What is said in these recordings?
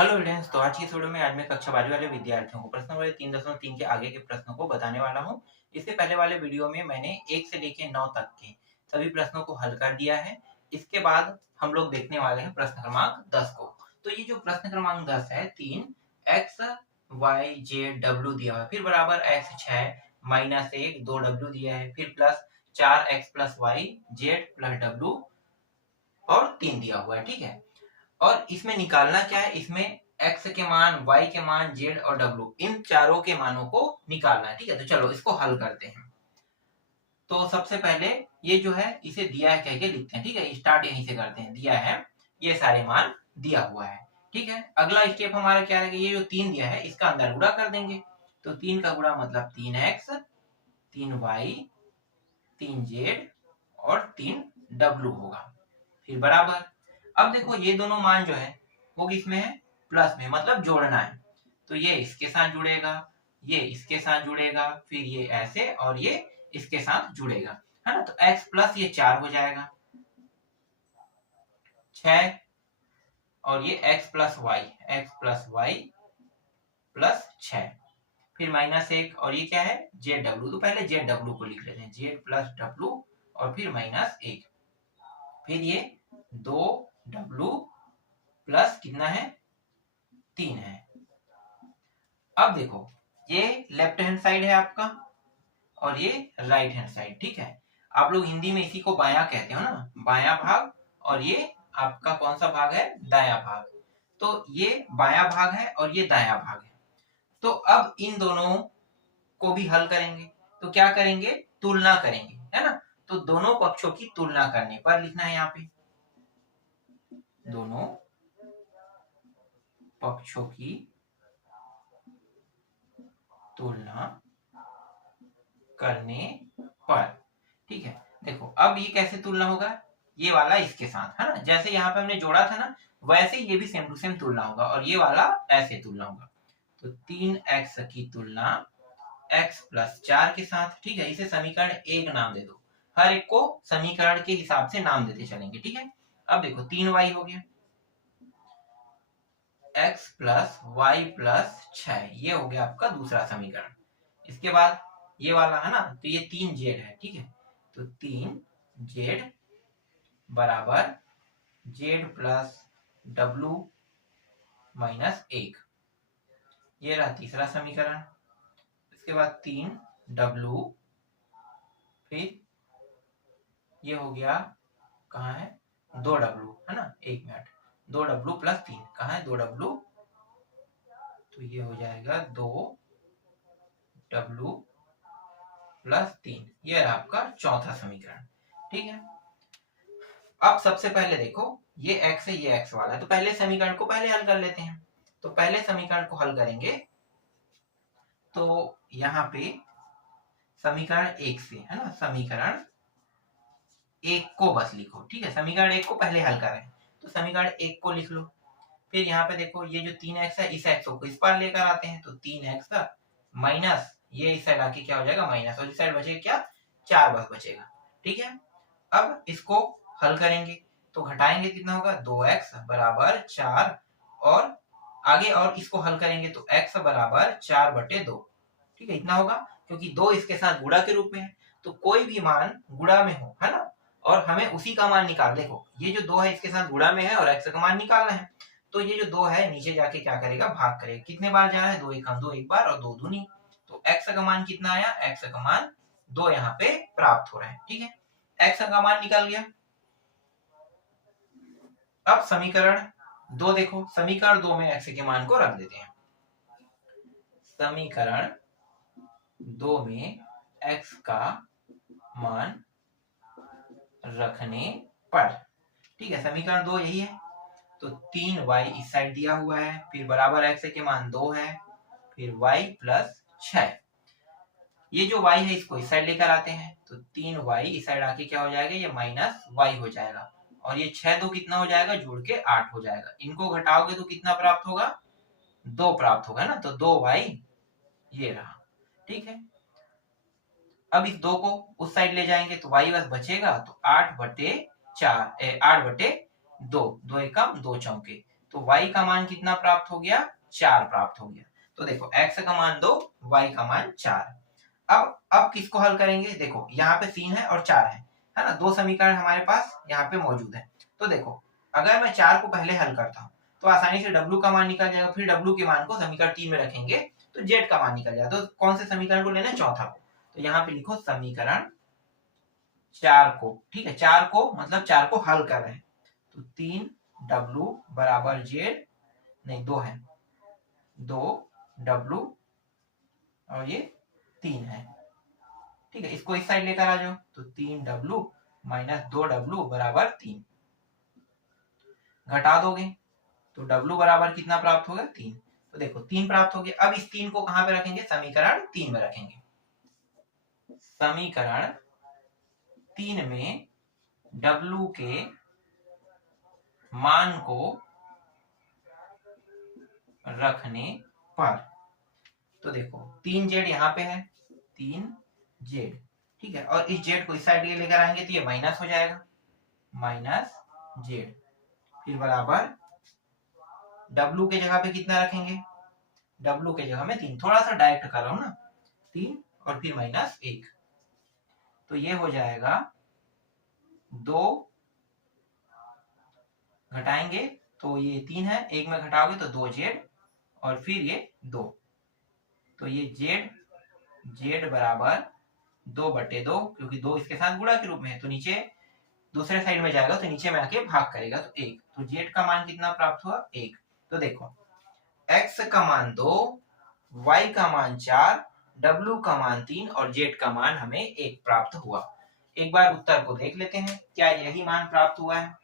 Hello students, तो आज की इस वीडियो में आज मैं कक्षा 12 वाले विद्यार्थियों को प्रश्न वाले 3.3 के आगे के प्रश्नों को बताने वाला हूं। इससे पहले वाले वीडियो में मैंने 1 से लेकर 9 तक के सभी प्रश्नों को हल कर दिया है। इसके बाद हम लोग देखने वाले हैं प्रश्न क्रमांक 10 को। तो ये जो प्रश्न क्रमांक 10 है, 3 x y z w दिया हुआ है, फिर बराबर x 6 माइनस 1 2 w दिया है, फिर plus 4x plus Y Z plus w और 3 दिया हुआ है। ठीक है, और इसमें निकालना क्या है, इसमें x के मान, y के मान, z और w इन चारों के मानों को निकालना है। ठीक है, तो चलो इसको हल करते हैं। तो सबसे पहले ये जो है इसे दिया है कह के लिखते हैं। ठीक है, स्टार्ट यहीं से करते हैं। दिया है, ये सारे मान दिया हुआ है। ठीक है, अगला स्टेप हमारा क्या है, ये जो 3 दिया है इसका अंदर गुणा कर देंगे। तो 3 का गुणा मतलब 3x 3y 3z और 3w होगा, फिर बराबर। अब देखो ये दोनों मान जो है वो किसमें है, प्लस में, मतलब जोड़ना है। तो ये इसके साथ जुड़ेगा, ये इसके साथ जुड़ेगा, फिर ये ऐसे और ये इसके साथ जुड़ेगा, है ना। तो x प्लस ये 4 हो जाएगा 6, और ये x प्लस वाई प्लस 6, फिर माइनस 1, और ये क्या है जेड डब्ल्यू। तो पहले जेड डब्ल्यू को लिख लेते हैं, जेड प्लस डब्ल्यू और फिर माइनस 1, फिर ये 2 डब्ल्यू प्लस कितना है 3 है। अब देखो ये लेफ्ट हैंड साइड है आपका और ये राइट हैंड साइड। ठीक है, आप लोग हिंदी में इसी को बायां कहते हो ना, बायां भाग, और ये आपका कौन सा भाग है, दायां भाग। तो ये बायां भाग है और ये दायां भाग है। तो अब इन दोनों को भी हल करेंगे। तो क्या करेंगे, तुलना करेंगे, है ना। तो दोनों पक्षों की तुलना करने पर लिखना है यहाँ पे, दोनों पक्षों की तुलना करने पर। ठीक है, देखो अब ये कैसे तुलना होगा, ये वाला इसके साथ, है ना। जैसे यहाँ पे हमने जोड़ा था ना, वैसे ये भी सेम टू सेम तुलना होगा, और ये वाला ऐसे तुलना होगा। तो 3x की तुलना x प्लस 4 के साथ। ठीक है, इसे समीकरण 1 नाम दे दो। हर एक को समीकरण के हिसाब से नाम देते चलेंगे। ठीक है, अब देखो 3y हो गया, x प्लस वाई प्लस 6, ये हो गया आपका दूसरा समीकरण। इसके बाद ये वाला है ना, तो ये 3z है। ठीक है, तो 3z बराबर z प्लस w माइनस 1, ये रहा तीसरा समीकरण। इसके बाद 3w, फिर ये हो गया, कहाँ है 2w, है ना, एक मिनट, 2w प्लस 3, कहाँ है 2w, तो ये हो जाएगा 2w प्लस 3, ये रहा आपका चौथा समीकरण। ठीक है, अब सबसे पहले देखो ये x है, ये x वाला है, तो पहले समीकरण को पहले हल कर लेते हैं। तो पहले समीकरण को हल करेंगे, तो यहाँ पे समीकरण 1 से, है ना, समीकरण 1 को बस लिखो। ठीक है, समीकरण 1 को पहले हल करें, तो समीकरण 1 को लिख लो। फिर यहाँ पे देखो ये जो 3x है, इस x को इस पार लेकर आते हैं, तो 3x माइनस ये इस साइड आके क्या हो जाएगा माइनस, और इस साइड बचेगा क्या 4 बस बचेगा। ठीक है, अब इसको हल करेंगे तो घटाएंगे कितना होगा 2x बराबर 4, और आगे और इसको हल करेंगे तो x बराबर 4/2। ठीक है, इतना होगा, क्योंकि 2 इसके साथ गुणा के रूप में है, तो कोई भी मान गुणा में हो, है ना, और हमें उसी का मान निकाल, देखो ये जो 2 है इसके साथ गुणा में है और x का मान निकालना है। तो ये जो 2 है नीचे जाके क्या करेगा, भाग करेगा। कितने बार जा रहा है, 2 एकम 2 एक बार और 2 दूनी। तो x का मान कितना आया, x का मान 2 यहाँ पे प्राप्त हो रहा है। ठीक है, x का मान निकल गया। अब समीकरण 2 देखो, समीकरण 2 में x के मान को रख देते हैं। समीकरण 2 में x का मान रखने पर, ठीक है, समीकरण 2 यही है। तो 3y इस साइड दिया हुआ है, फिर बराबर x के मान 2 है, फिर y प्लस 6, ये जो y है इसको इस साइड लेकर आते हैं, तो 3y इस साइड आके क्या हो जाएगा, ये माइनस y हो जाएगा, और ये 6 2 कितना हो जाएगा, जोड़ के 8 हो जाएगा। इनको घटाओगे तो कितना प्राप्त होगा, 2 प्राप्त होगा ना, तो 2y ये रहा। ठीक है, अब इस 2 को उस साइड ले जाएंगे तो y बस बचेगा, तो 8/4 8/2, 2 एकम 2 चौके, तो y का मान कितना प्राप्त हो गया, 4 प्राप्त हो गया। तो देखो x का मान 2, y का मान 4। अब किसको हल करेंगे, देखो यहाँ पे 3 है और 4 है ना, दो समीकरण हमारे पास यहाँ पे मौजूद है। तो देखो अगर मैं 4 को पहले हल करता हूँ तो आसानी से w का मान निकल जाएगा, फिर w के मान को समीकरण 3 में रखेंगे तो z का मान निकल जाएगा। तो कौन से समीकरण को लेना है, चौथा को। तो यहाँ पे लिखो समीकरण 4 को, ठीक है, 4 को मतलब 4 को हल कर रहे हैं। तो 3w बराबर z, नहीं 2 है, 2w और ये 3 है, ठीक है। इसको इस साइड लेकर आ जाओ, तो 3w माइनस 2w बराबर 3। घटा दोगे तो w बराबर कितना प्राप्त होगा, 3। तो देखो 3 प्राप्त हो गया। अब इस 3 को कहां पे रखेंगे, समीकरण 3 में रखेंगे। समीकरण 3 में w के मान को रखने पर, तो देखो 3z यहाँ पे है, 3z, ठीक है, और इस z को इस साइड लेकर आएंगे तो ये माइनस हो जाएगा, माइनस z, फिर बराबर w के जगह पे कितना रखेंगे, w के जगह में 3, थोड़ा सा डायरेक्ट कर रहा हूं ना, 3 और फिर माइनस 1, तो ये हो जाएगा 2, घटाएंगे तो ये 3 है, 1 में घटाओगे तो 2z और फिर ये 2, तो ये z बराबर 2/2, क्योंकि 2 इसके साथ गुणा के रूप में है तो नीचे दूसरे साइड में जाएगा तो नीचे में आके भाग करेगा, तो 1, तो z का मान कितना प्राप्त हुआ, 1। तो देखो x का मान 2, y का मान 4, w का मान 3 और z का मान हमें 1 प्राप्त हुआ। एक बार उत्तर को देख लेते हैं, क्या यही मान प्राप्त हुआ है,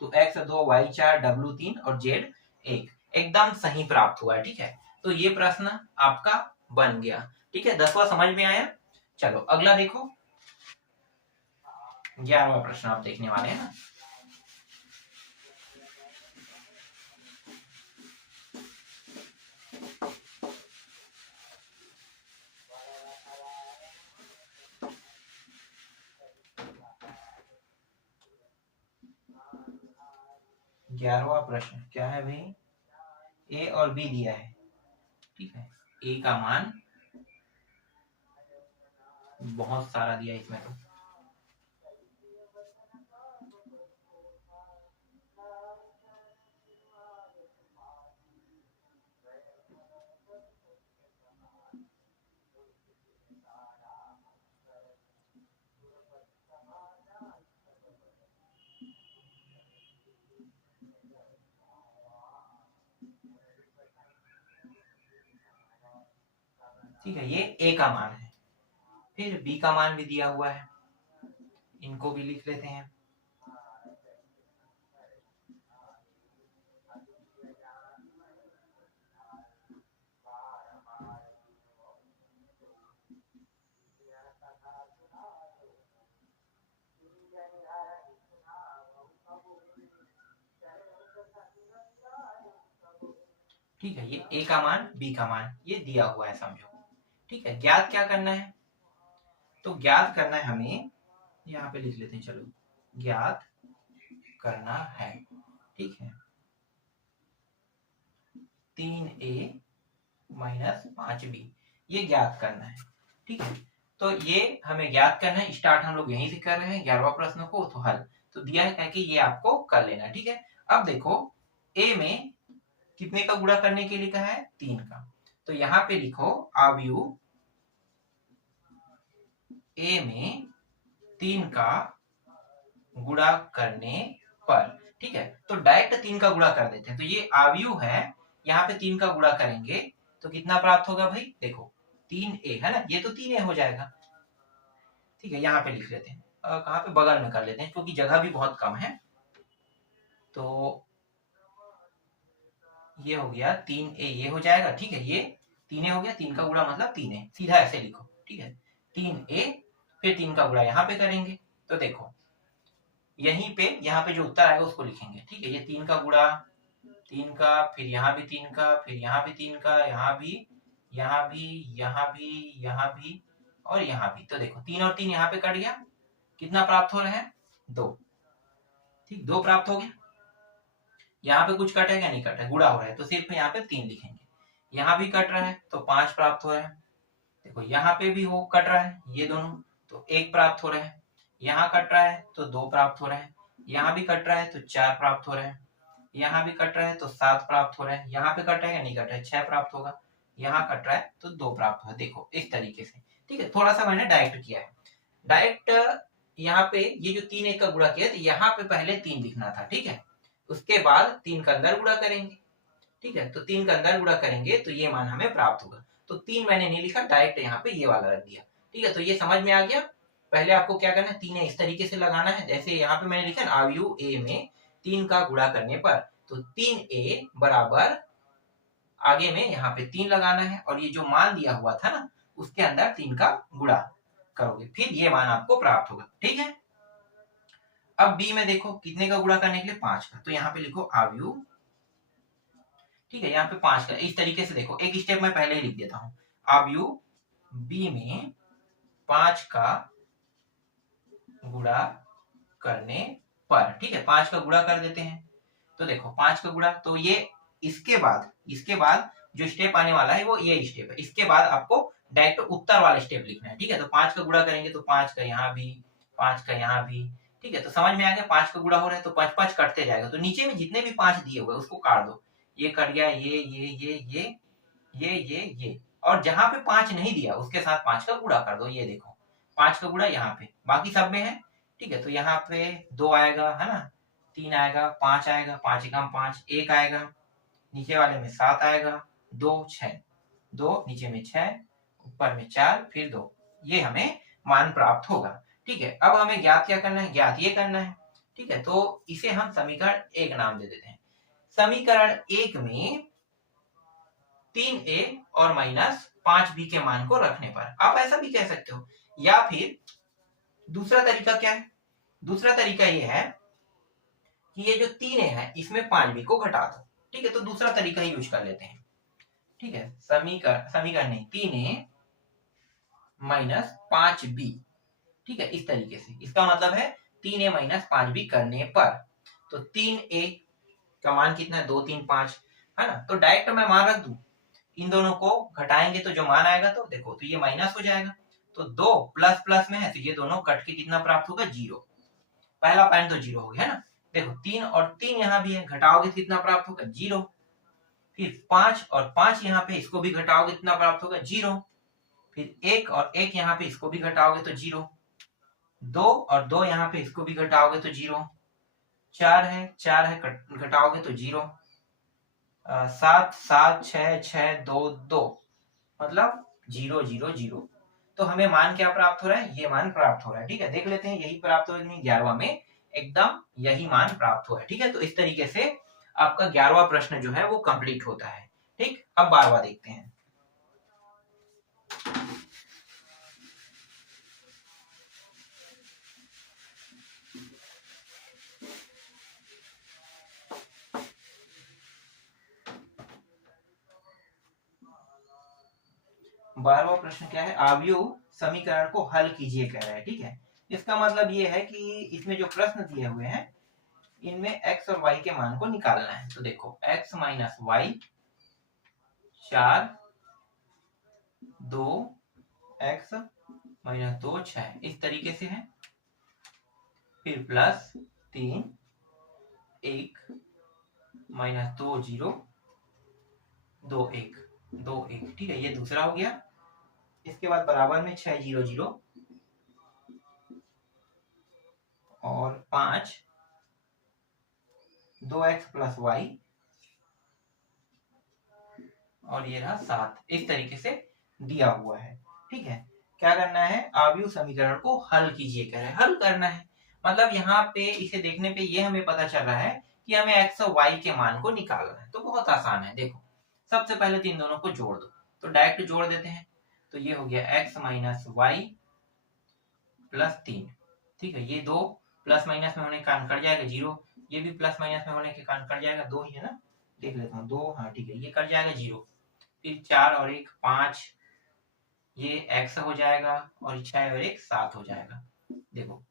तो x 2, y 4, w 3 और z 1 एकदम सही प्राप्त हुआ है, ठीक है। तो ये प्रश्न आपका बन गया, ठीक है। 10वां समझ में आया। चलो अगला देखो, 11वां प्रश्न आप देखने वाले हैं ना। ग्यारहवां प्रश्न क्या है भाई, ए और बी दिया है, ठीक है। ए का मान बहुत सारा दिया इसमें, तो ठीक है, ये ए का मान है। फिर बी का मान भी दिया हुआ है, इनको भी लिख लेते हैं। ठीक है, ये ए का मान, बी का मान ये दिया हुआ है, समझो, ठीक है। ज्ञात क्या करना है, तो ज्ञात करना है हमें, यहाँ पे लिख लेते हैं, चलो ज्ञात करना है, ठीक है, 3a माइनस 5b ये ज्ञात करना है, ठीक है। तो ये हमें ज्ञात करना है, स्टार्ट हम लोग यहीं से कर रहे हैं 11वां प्रश्न को, तो हल तो दिया है कि ये आपको कर लेना, ठीक है। अब देखो a में कितने का गुणा करने के लिए कहा है, 3 का, तो यहाँ पे लिखो अवयव a में 3 का गुणा करने पर, ठीक है। तो डायरेक्ट 3 का गुणा कर देते हैं, तो ये अवयव है, यहाँ पे 3 का गुणा करेंगे तो कितना प्राप्त होगा भाई, देखो 3a है ना, ये तो 3a हो जाएगा, ठीक है। यहाँ पे लिख लेते हैं, कहाँ पे, बगल में कर लेते हैं क्योंकि जगह भी बहुत कम है। तो ये हो गया 3a, ये हो जाएगा, ठीक है, ये 3a हो गया, 3 का गुणा मतलब 3a, सीधा ऐसे लिखो, ठीक है, 3a, फिर 3 का गुणा यहाँ पे करेंगे, तो देखो यहीं पे यहाँ पे जो उत्तर आएगा उसको लिखेंगे, ठीक है। ये 3 का गुणा, 3 का, फिर यहाँ भी 3 का, फिर यहाँ भी 3 का, यहाँ भी, यहाँ भी, यहाँ भी, यहाँ भी और यहाँ भी, तो देखो 3 और 3 यहाँ पे कट गया, कितना प्राप्त हो रहा है, 2, ठीक, 2 प्राप्त हो गया। यहाँ पे कुछ कटेगा नहीं कटा, गुणा हो रहा है तो सिर्फ यहाँ पे 3 लिखेंगे। यहाँ भी कट रहा है तो 5 प्राप्त हो रहा है। देखो यहाँ पे भी हो कट रहा है ये दोनों, तो 1 प्राप्त हो रहा है। यहाँ कट रहा है तो 2 प्राप्त हो रहा है। यहाँ भी कट रहा है तो 4 प्राप्त हो रहा है। यहाँ भी कट रहा है तो 7 प्राप्त हो रहा है। यहाँ पे कट रहेगा नहीं कट रहा है 6 प्राप्त होगा। यहाँ कट रहा है तो 2 प्राप्त होगा। देखो इस तरीके से, ठीक है। थोड़ा सा मैंने डायरेक्ट किया है। डायरेक्ट यहाँ पे ये जो 3 1 का गुणा किया तो यहाँ पे पहले 3 लिखना था, ठीक है। उसके बाद 3 का अंदर गुणा करेंगे, ठीक है। तो 3 का अंदर गुणा करेंगे तो ये मान हमें प्राप्त होगा। तो 3 मैंने नहीं लिखा, डायरेक्ट यहाँ पे ये वाला रख दिया, ठीक है। तो ये समझ में आ गया। पहले आपको क्या करना है, 3 इस तरीके से लगाना है। जैसे यहाँ पे मैंने लिखा ना अवयव ए में 3 का गुणा करने पर, तो 3a बराबर आगे में यहाँ पे 3 लगाना है और ये जो मान दिया हुआ था ना उसके अंदर 3 का गुणा करोगे, फिर ये मान आपको प्राप्त होगा, ठीक है। अब बी में देखो कितने का गुणा करने के लिए 5 का, तो यहाँ पे लिखो अवयव, ठीक है। यहाँ पे 5 का इस तरीके से देखो, एक स्टेप मैं पहले ही लिख देता हूँ। अवयव बी में 5 का गुणा करने पर, ठीक है। 5 का गुणा कर देते हैं तो देखो 5 का गुणा, तो ये इसके बाद जो स्टेप आने वाला है वो ये स्टेप है। इसके बाद आपको डायरेक्ट उत्तर वाला स्टेप लिखना है, ठीक है। तो 5 का गुणा करेंगे तो 5 का यहाँ भी, 5 का यहाँ भी, ठीक है। तो समझ में आ गया, 5 का गुणा हो रहा है तो 5 5 कटते जाएगा। तो नीचे में जितने भी 5 दिए हुए उसको काट दो, ये कट गया, ये और जहां पे 5 नहीं दिया उसके साथ 5 का गुणा कर दो। ये देखो 5 का गुणा यहाँ पे, बाकी सब में है, ठीक है। तो यहाँ पे 2 आएगा, है ना, 3 आएगा, 5 आएगा, 5 एकम 5, 1 आएगा, नीचे वाले में 7 आएगा, 2 6, 2 नीचे में 6, ऊपर में 4, फिर 2, ये हमें मान प्राप्त होगा, ठीक है। अब हमें ज्ञात क्या करना है, ज्ञात ये करना है, ठीक है। तो इसे हम समीकरण 1 नाम दे देते हैं। समीकरण 1 में 3a और माइनस 5b के मान को रखने पर, आप ऐसा भी कह सकते हो, या फिर दूसरा तरीका क्या है, दूसरा तरीका ये है कि ये जो 3a है इसमें 5b को घटा दो, ठीक है। तो दूसरा तरीका ही यूज कर लेते हैं, ठीक है। समीकरण नहीं, 3a माइनस 5b, ठीक है। इस तरीके से इसका मतलब है 3a माइनस 5b करने पर, तो 3a का मान कितना है, 2 3 5, है ना। तो डायरेक्ट मैं मान रख दूं, इन दोनों को घटाएंगे तो जो मान आएगा, तो देखो तो ये माइनस हो जाएगा, तो 2 प्लस प्लस में है तो ये दोनों कट के कितना प्राप्त होगा, 0। पहला पॉइंट तो 0 हो गया, है ना। देखो 3 और 3 यहाँ भी है, घटाओगे तो कितना प्राप्त होगा, 0। फिर 5 और 5 यहाँ पे, इसको भी घटाओगे कितना प्राप्त होगा, 0। फिर 1 और 1 यहाँ पे, इसको भी घटाओगे तो 0। 2 और 2 यहाँ पे, इसको भी घटाओगे तो 0। 4 है घटाओगे तो 0। 7 7 6 6 2 2, मतलब 0 0 0। तो हमें मान क्या प्राप्त हो रहा है, ये मान प्राप्त हो रहा है, ठीक है। देख लेते हैं यही प्राप्त हो, 11वां में एकदम यही मान प्राप्त हुआ है, ठीक है। तो इस तरीके से आपका 11वां प्रश्न जो है वो कंप्लीट होता है, ठीक। अब 12वां देखते हैं। बारहवां प्रश्न क्या है, अवयव समीकरण को हल कीजिए कह रहा है, ठीक है। इसका मतलब ये है कि इसमें जो प्रश्न दिए हुए हैं इनमें x और y के मान को निकालना है। तो देखो x minus Y 4 2 x minus 2 6 इस तरीके से है। फिर प्लस 3 1 माइनस 2 0 2 1 2 1, ठीक है। ये दूसरा हो गया। इसके बाद बराबर में 6 0 0 और 5 2x प्लस वाई और ये रहा 7, इस तरीके से दिया हुआ है, ठीक है। क्या करना है, अवयव समीकरण को हल कीजिए कह रहे हैं, हल करना है। मतलब यहाँ पे इसे देखने पे ये हमें पता चल रहा है कि हमें x और y के मान को निकालना है। तो बहुत आसान है, देखो सबसे पहले तो इन दोनों को जोड़ दो, तो डायरेक्ट जोड़ देते हैं। तो ये हो गया x माइनस वाई प्लस 3, ठीक है। ये 2 प्लस माइनस में होने के कारण कट जाएगा 0, ये भी प्लस माइनस में होने के कारण कट जाएगा, 2 ही है ना, देख लेता हूँ 2, हाँ ठीक है, ये कट जाएगा 0। फिर 4 और 1 5, ये x हो जाएगा और 6 और 1 7 हो जाएगा। देखो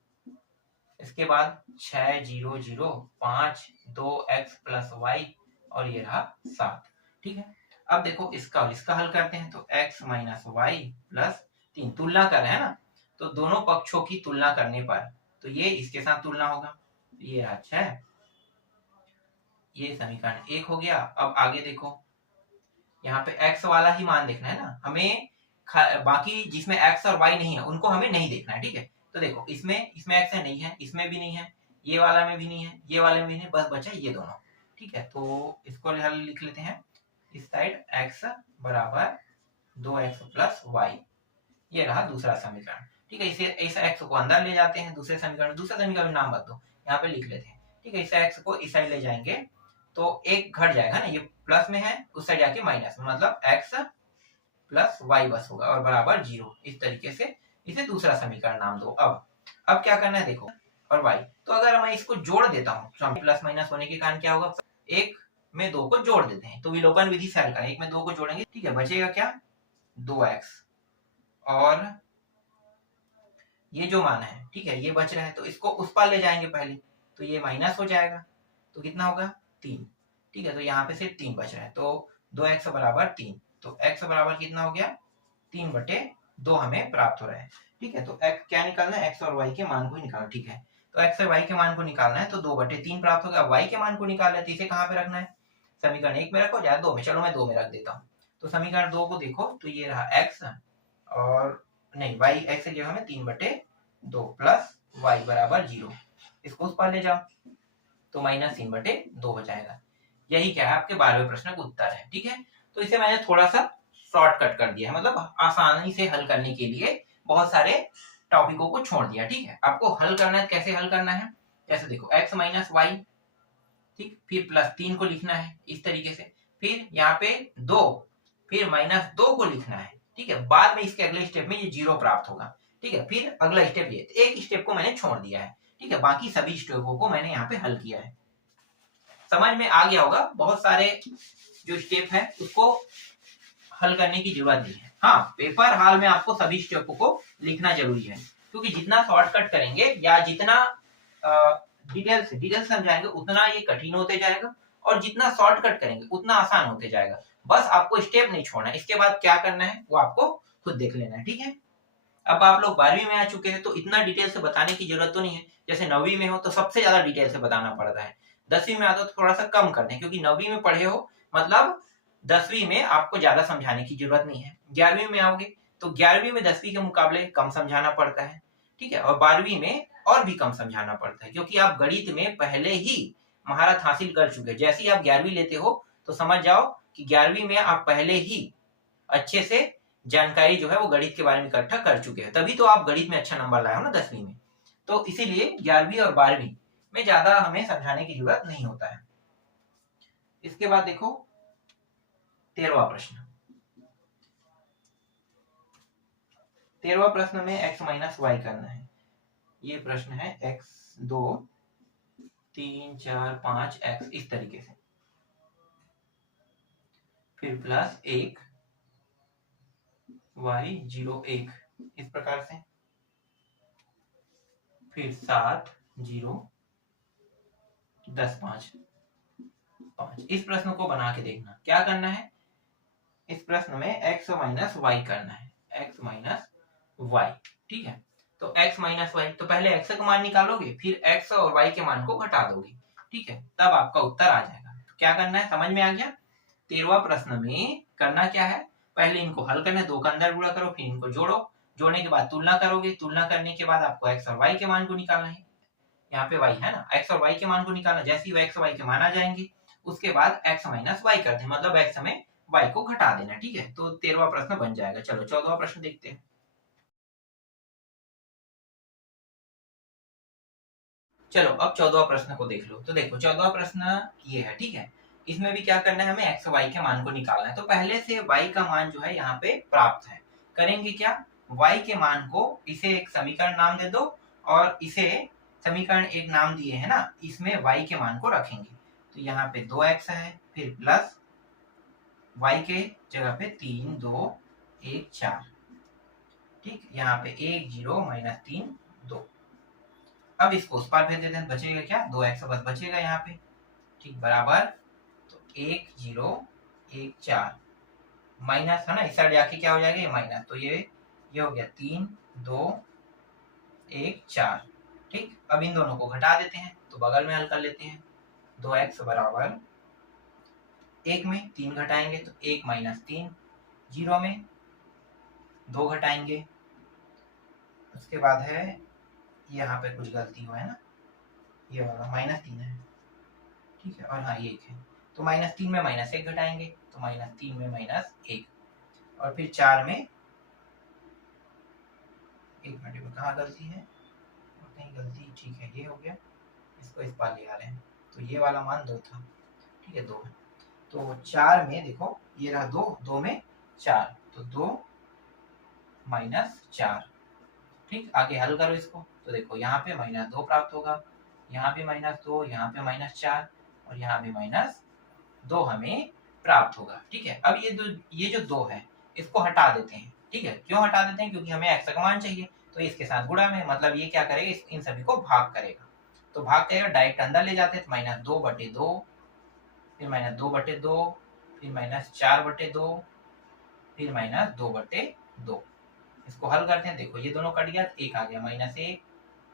इसके बाद 6 0 0 5 2x प्लस वाई और ये रहा 7। ठीक है, अब देखो इसका और इसका हल करते हैं। तो x माइनस वाई प्लस 3 तुलना कर रहे हैं ना, तो दोनों पक्षों की तुलना करने पर तो ये इसके साथ तुलना होगा, ये रहा 6, ये समीकरण 1 हो गया। अब आगे देखो, यहाँ पे x वाला ही मान देखना है ना हमें, बाकी जिसमें x और y नहीं है उनको हमें नहीं देखना है। ठीक है, तो देखो इसमें x है नहीं है, इसमें भी नहीं है, ये वाला में भी नहीं है, ये वाले में भी नहीं, बस बचा ये दोनों। ठीक है, तो इसको हल लिख लेते हैं। इस साइड x बराबर 2x प्लस वाई, ये रहा दूसरा समीकरण। ठीक है, इसे इस x को अंदर ले जाते हैं दूसरे समीकरण, दूसरे समीकरण नाम मत दो, यहाँ पे लिख लेते हैं। ठीक है, इस x को इस साइड ले जाएंगे तो एक घट जाएगा ना, ये प्लस में है उस साइड जाके माइनस में, मतलब x प्लस वाई बस होगा और बराबर 0। इस तरीके से इसे दूसरा समीकरण नाम दो। अब क्या करना है देखो, और y, तो अगर मैं इसको जोड़ देता हूँ तो प्लस माइनस होने के कारण क्या होगा, एक में 2 को जोड़ देते हैं, तो विलोपन विधि से हल करें, एक में 2 को जोड़ेंगे। ठीक है, बचेगा क्या 2x, और ये जो मान है, ठीक है, ये बच रहा है तो इसको उस पार ले जाएंगे पहले, तो ये माइनस हो जाएगा, तो कितना होगा 3। ठीक है, तो यहाँ पे सिर्फ 3 बच रहा है, तो 2x बराबर 3, तो x बराबर कितना हो गया 3/2 हमें प्राप्त हो रहा है। ठीक है, तो x क्या निकालना है, x और y के मान को ही निकालना। ठीक है, तो x और y के मान को निकालना है, तो 2/3 प्राप्त हो गया। y के मान को निकालना है तो इसे कहाँ पे रखना है, समीकरण 1 में रखो या 2 में, चलो मैं 2 में रख देता हूँ। तो समीकरण 2 को देखो, तो ये रहा x और नहीं y, x की जगह में 3/2 प्लस y बराबर 0, इसको उस पार ले जाओ तो -3/2 हो जाएगा। यही क्या है आपके 12वें प्रश्न का उत्तर है। ठीक है, तो इसे मैंने थोड़ा सा शॉर्टकट कर दिया है, मतलब आसानी से हल करने के लिए बहुत सारे टॉपिकों को छोड़ दिया। ठीक है, आपको हल करना है, कैसे हल करना है, जैसे देखो x माइनस वाई, ठीक, फिर +3 को लिखना है इस तरीके से, फिर यहाँ पे 2, फिर -2 को लिखना है। ठीक है, बाद में इसके अगले स्टेप में ये 0 प्राप्त होगा। ठीक है, फिर अगला स्टेप ये, एक स्टेप को मैंने छोड़ दिया है। ठीक है, बाकी सभी स्टेपों को मैंने यहाँ पे हल किया है। समझ में आ गया होगा, बहुत सारे जो स्टेप है उसको हल करने की जरूरत नहीं है। हाँ, पेपर हाल में आपको सभी स्टेपों को लिखना जरूरी है, क्योंकि जितना शॉर्टकट करेंगे या जितना डिटेल समझाएंगे उतना ये कठिन होते जाएगा, और जितना शॉर्टकट करेंगे उतना आसान होते जाएगा। बस आपको स्टेप नहीं छोड़ना है, इसके बाद क्या करना है वो आपको खुद देख लेना है। ठीक है, अब आप लोग 12वीं में आ चुके हैं तो इतना डिटेल से बताने की जरूरत तो नहीं है, जैसे 9वीं में हो तो सबसे ज्यादा डिटेल से बताना पड़ता है, 10वीं में आता तो थोड़ा सा कम कर दें, क्योंकि 9वीं में पढ़े हो मतलब 10वीं में आपको ज्यादा समझाने की जरूरत नहीं है। 11वीं में आओगे तो 11वीं में 10वीं के मुकाबले कम समझाना पड़ता है। ठीक है, और 12वीं में और भी कम समझाना पड़ता है, क्योंकि आप गणित में पहले ही महारत हासिल कर चुके। जैसे ही आप 11वीं लेते हो तो समझ जाओ कि 11वीं में आप पहले ही अच्छे से जानकारी जो है वो गणित के बारे में इकट्ठा कर चुके हैं, तभी तो आप गणित में अच्छा नंबर लाए हो ना 10वीं में। तो इसीलिए 11वीं और 12वीं में ज्यादा हमें समझाने की जरूरत नहीं होता है। इसके बाद देखो 13वां प्रश्न। 13वां प्रश्न में x माइनस वाई करना है। ये प्रश्न है x 2 3 4 5 x इस तरीके से, फिर +1 y 0 1 इस प्रकार से, फिर 7 0 10 5 5। इस प्रश्न को बना के देखना क्या करना है, इस प्रश्न में x माइनस वाई करना है, x माइनस वाई। ठीक है, तो x माइनस वाई, तो पहले x का मान निकालोगे, फिर x और y के मान को घटा दोगे। ठीक है, तब आपका उत्तर आ जाएगा। तो क्या करना है, समझ में आ गया। 13वां प्रश्न में करना क्या है, पहले इनको हल करना है, 2 का अंदर गुणा करो, फिर इनको जोड़ो, जोड़ने के बाद तुलना करोगे, तुलना करने के बाद आपको x और y के मान को निकालना है। यहाँ पे y है ना, x और y के मान को निकालना, जैसे ही x और y के मान आ जाएंगे उसके बाद x माइनस वाई कर दें, मतलब x में y को घटा देना। ठीक है, तो 13वां प्रश्न बन जाएगा। चलो 14वां प्रश्न देखते हैं। चलो अब 14वां प्रश्न को देख लो। तो देखो 14वां प्रश्न ये है। ठीक है, इसमें भी क्या करना है, हमें x और y के मान को निकालना है। तो पहले से y का मान जो है यहाँ पे प्राप्त है, करेंगे क्या, y के मान को इसे एक समीकरण नाम दे दो, और इसे समीकरण एक नाम दिए है ना, इसमें y के मान को रखेंगे। तो यहाँ पे 2x है, फिर प्लस y के जगह पे 3 2 1 4। ठीक, यहाँ पे 1 0 -3 2। अब इसको उस पार भेज देते हैं, बचेगा क्या 2x बस बचेगा यहाँ पे, ठीक बराबर, तो 1 0 1 4 माइनस है ना, इस साइड जाके क्या हो जाएगा ये माइनस, तो ये हो गया 3 2 1 4, ठीक। अब इन दोनों को घटा देते हैं तो बगल में हल कर लेते हैं, 2x बराबर 1 में 3 घटाएंगे तो 1 माइनस 3, 0 में 2 घटाएंगे, उसके बाद है यहाँ पे कुछ गलती हुआ है ना, ये वाला -3 है, ठीक है, और हाँ ये 1 है, तो -3 में -1 घटाएंगे तो -3 में -1, और फिर 4 में, एक मिनट में कहाँ गलती है, कहीं गलती, ठीक है ये हो गया, इसको इस पार ले आ रहे हैं, तो ये वाला मान 2 था, ठीक है 2 है, तो 4 में देखो ये रहा 2, 2 में 4, तो 2 -4, ठीक। आगे हल करो इसको, तो देखो यहाँ पे -2 प्राप्त होगा, यहाँ भी -2, यहाँ पे -4 और यहाँ भी -2 हमें प्राप्त होगा, ठीक है। अब ये जो 2 है इसको हटा देते हैं, ठीक है, क्यों हटा देते हैं, क्योंकि हमें x का मान चाहिए, तो इसके साथ गुणा में, मतलब ये क्या करेगा, इन सभी को भाग करेगा, तो भाग करेगा, डायरेक्ट अंदर ले जाते हैं, तो -2/2, फिर -2/2, फिर -4/2, फिर -2/2, इसको हल करते हैं, देखो ये दोनों कट गया, एक आ गया -1,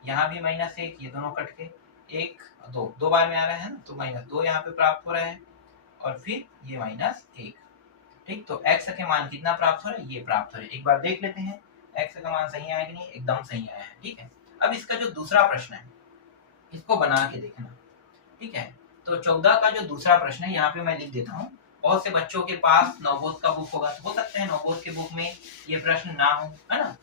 यहाँ भी -1, ये दोनों कट के 1 2 बार में आ रहा है ना, तो -2 यहाँ पे प्राप्त हो रहा है, और फिर ये -1, ठीक। तो x के मान कितना प्राप्त हो रहा है, ये प्राप्त हो रहा है, एक बार देख लेते हैं x का मान सही आया कि नहीं, एकदम सही आया है, ठीक है। अब इसका जो दूसरा प्रश्न है इसको बना के देखना, ठीक है। तो 14 का जो दूसरा प्रश्न है यहाँ पे मैं लिख देता हूँ, बहुत से बच्चों के पास नवबोध का बुक होगा, तो हो सकता है नवबोध के बुक में ये प्रश्न ना हो, है ना,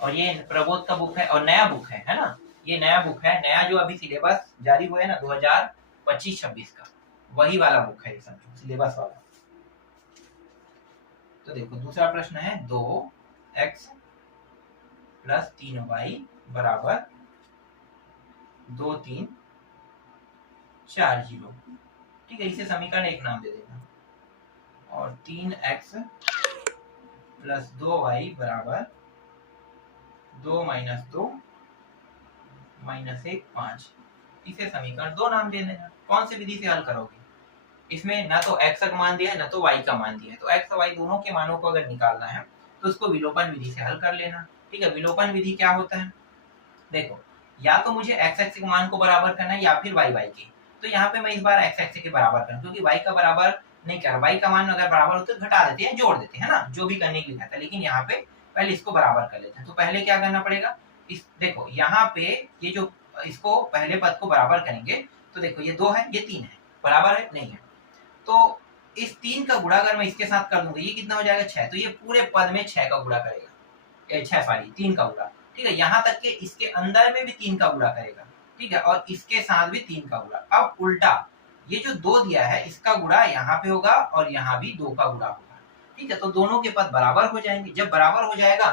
और ये प्रबोध का बुक है और नया बुक है ना, ये नया बुक है, नया जो अभी सिलेबस जारी हुआ है ना 2025-26 का, वही वाला बुक है, समझो सिलेबस वाला। तो देखो दूसरा प्रश्न है 2x + 3y बराबर 2 3 4 0, ठीक है, इसे समीकरण एक नाम दे देना, और 3x + 2y बराबर 2 - 2 -1 5, इसे समीकरण 2 नाम दे देना। कौन सी विधि से हल करोगे, इसमें ना तो x का मान दिया है ना तो y का मान दिया है, तो x और y दोनों के मानों को अगर निकालना है तो उसको विलोपन विधि से हल कर लेना, ठीक है। विलोपन विधि क्या होता है, देखो या तो मुझे x के मान को बराबर करना है या फिर y के, तो यहाँ पे मैं इस बार x के बराबर करूँ, क्योंकि y का बराबर नहीं कर, y का मान अगर बराबर हो तो घटा देते हैं, जोड़ देते हैं ना, जो भी करने के लिए था, लेकिन यहाँ पे पहले इसको बराबर कर लेते हैं। तो पहले क्या करना पड़ेगा, इस देखो यहाँ पे ये जो इसको पहले पद को बराबर करेंगे, तो देखो ये 2 है ये 3 है, बराबर है नहीं है, तो इस 3 का गुणा अगर मैं इसके साथ कर दूंगा ये कितना हो जाएगा 6, तो ये पूरे पद में 6 का गुणा करेगा, 6 सॉरी 3 का गुणा, ठीक है। यहाँ तक के इसके अंदर में भी 3 का गुणा करेगा, ठीक है, और इसके साथ भी 3 का गुणा। अब उल्टा ये जो 2 दिया है इसका गुणा यहाँ पे होगा और यहाँ भी 2 का गुणा होगा, ठीक है, तो दोनों के पद बराबर हो जाएंगे। जब बराबर हो जाएगा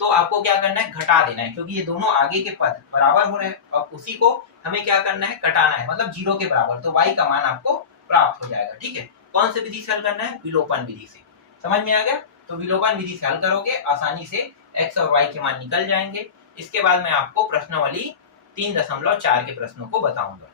तो आपको क्या करना है, घटा देना है, क्योंकि ये दोनों आगे के पद बराबर हो रहे हैं, और उसी को हमें क्या करना है, कटाना है, मतलब 0 के बराबर, तो y का मान आपको प्राप्त हो जाएगा, ठीक है। कौन सी विधि से हल करना है, विलोपन विधि से, समझ में आ गया। तो विलोपन विधि से हल करोगे आसानी से x और y के मान निकल जाएंगे। इसके बाद मैं आपको प्रश्नावली 3.4 के प्रश्नों को बताऊंगा।